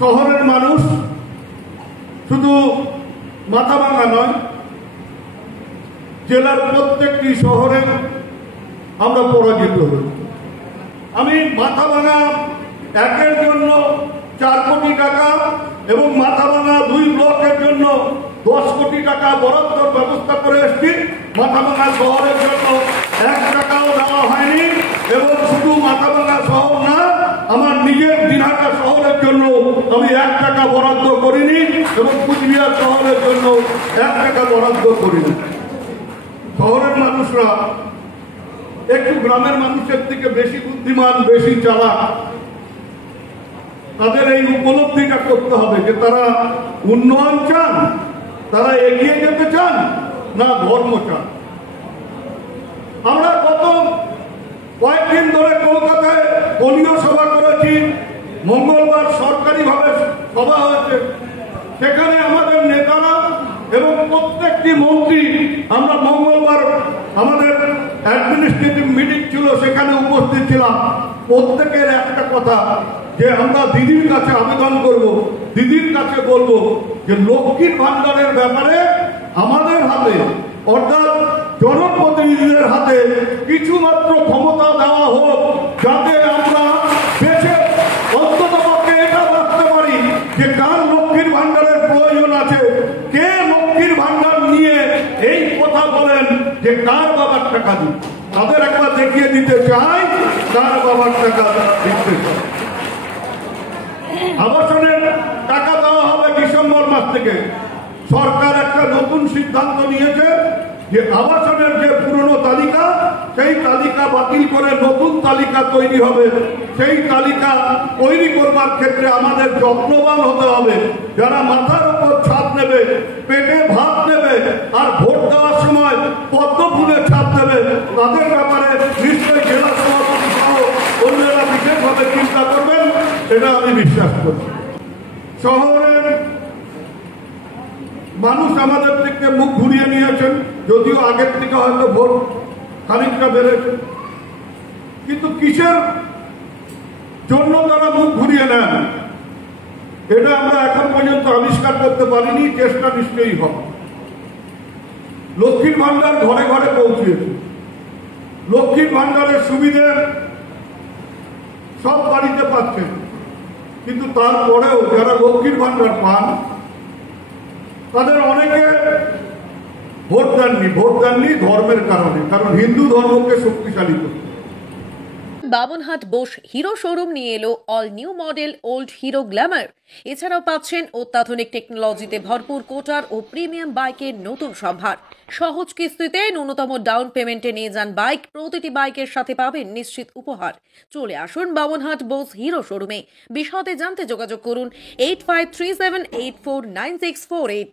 শহরের মানুষ শুধু মাথাভাঙা নয়, জেলার প্রত্যেকটি শহরে আমরা পরাজিত হই। আমি মাথাভাঙা 1-এর জন্য 4 কোটি টাকা এবং মাথাভাঙা 2 ব্লকের জন্য 10 কোটি টাকা বরাদ্দর ব্যবস্থা করে এসেছি। মাথাভাঙা শহরের জন্য 1 টাকাও দেওয়া হয়নি এবং শুধু মাথাভাঙা শহর না, আমার নিজের দিনহাটা শহরের জন্য আমি 1 টাকা বরাদ্দ করিনি এবং কুচবিহার শহরের জন্য 1 টাকা বরাদ্দ করিনি। শহরের মানুষরা একটু গ্রামের মানুষের থেকে বেশি বুদ্ধিমান, বেশি চালাক। তাদের এই উপলব্ধিটা করতে হবে যে তারা উন্নয়ন চান, তারা এগিয়ে যেতে চান না ধর্ম চান। আমরা গত কয়েকদিন ধরে কলকাতায় দলীয় সভা করেছি, মঙ্গলবার সরকারিভাবে সভা হয়েছে। সেখানে আমাদের নেতারা এবং প্রত্যেকটি মন্ত্রী, আমরা মঙ্গলবার আমাদের অ্যাডমিনিস্ট্রেটিভ মিটিং ছিল, সেখানে উপস্থিত ছিলাম। প্রত্যেকের একটা কথা যে আমরা দিদির কাছে আবেদন করব, দিদির কাছে বলবো যে লক্ষ্মীর ভান্ডারের ব্যাপারে আমাদের হাতে, অর্থাৎ জনপ্রতিনিধিদের হাতে কিছুমাত্র ক্ষমতা দেওয়া হোক, যাতে আমরা বেছে অন্ততপক্ষে এটা ভাবতে পারি যে কার লক্ষ্মীর ভান্ডারের প্রয়োজন আছে, কে লক্ষ্মীর ভান্ডার নিয়ে এই কথা বলেন যে কার বাবার টাকা দিন। তাদের একবার দেখিয়ে দিতে চাই কার বাবার টাকা দিতে চাই। আবাসনের টাকা দেওয়া হবে ডিসেম্বর মাস থেকে। সরকার একটা নতুন সিদ্ধান্ত নিয়েছে যে আবাসনের যে পুরনো তালিকা, সেই তালিকা বাতিল করে নতুন তালিকা তৈরি হবে। সেই তালিকা তৈরি করবার ক্ষেত্রে আমাদের যত্নবান হতে হবে। যারা মাথার উপর ছাদ নেবে, পেটে ভাত নেবে আর ভোট দেওয়ার সময় পদ্ম ফুলের ছাদ নেবে, তাদের ব্যাপারে নিশ্চয়ই জেলা সভাপতি সহ অন্যরা বিশেষভাবে চিন্তা করবেন, এটা আমি বিশ্বাস করি। শহরের মানুষ আমাদের থেকে মুখ ঘুরিয়ে নিয়েছেন, যদিও আগের থেকে হয়তো ভোট খানিকটা বেড়েছে, কিন্তু কিসের জন্য তারা মুখ ঘুরিয়ে নেন এটা আমরা এখন পর্যন্ত আবিষ্কার করতে পারিনি। চেষ্টা নিশ্চয়ই হবে। লক্ষ্মীর ভান্ডার ঘরে ঘরে পৌঁছিয়েছে, লক্ষ্মীর ভান্ডারের সুবিধে সব বাড়িতে পাচ্ছেন, কিন্তু তারপরেও যারা লক্ষ্মীর ভান্ডার পান তাদের অনেকে ভোট দেননি ধর্মের কারণে, কারণ হিন্দু ধর্মকে শক্তিশালী করতে। বামনহাট বোস হিরো শোরুম নিয়ে এলো all new model old hero Glamour. এছাড়াও পাচ্ছেন অত্যাধুনিক টেকনোলজিতে ভরপুর কোটার ও প্রিমিয়াম বাইকের নতুন সম্ভার। সহজ কিস্তিতে ন্যূনতম ডাউন পেমেন্টে নিয়ে যান বাইক। প্রতিটি বাইকের সাথে পাবেন নিশ্চিত উপহার। চলে আসুন বামনহাট বোস হিরো শোরুমে। বিশদে জানতে যোগাযোগ করুন 8537849648।